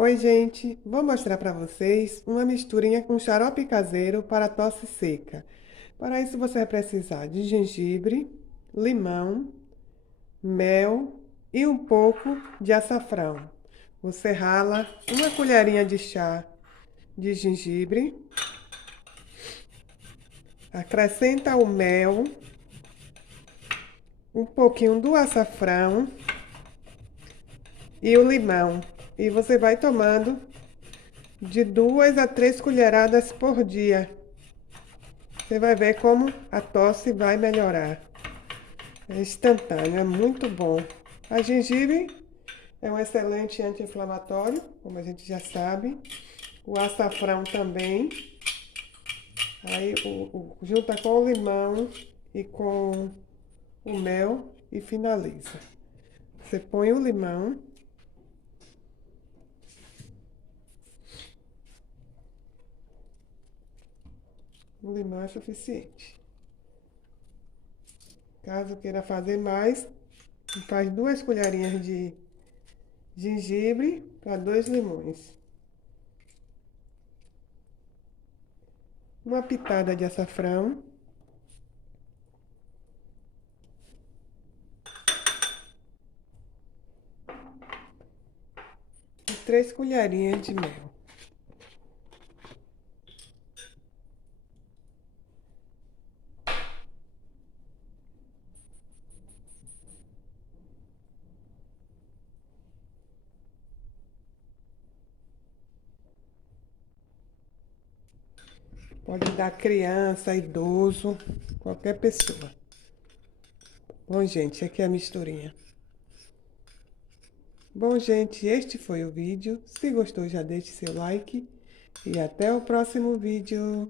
Oi, gente! Vou mostrar para vocês uma misturinha com xarope caseiro para tosse seca. Para isso, você vai precisar de gengibre, limão, mel e um pouco de açafrão. Você rala uma colherinha de chá de gengibre, acrescenta o mel, um pouquinho do açafrão e o limão. E você vai tomando de 2 a 3 colheradas por dia. Você vai ver como a tosse vai melhorar. É instantâneo, é muito bom. A gengibre é um excelente anti-inflamatório, como a gente já sabe. O açafrão também. Aí junta com o limão e com o mel e finaliza. Você põe o limão. O limão é suficiente. Caso queira fazer mais, faz 2 colherinhas de gengibre para 2 limões. Uma pitada de açafrão. E 3 colherinhas de mel. Pode dar criança, idoso, qualquer pessoa. Bom, gente, aqui é a misturinha. Bom, gente, este foi o vídeo. Se gostou, já deixe seu like. E até o próximo vídeo.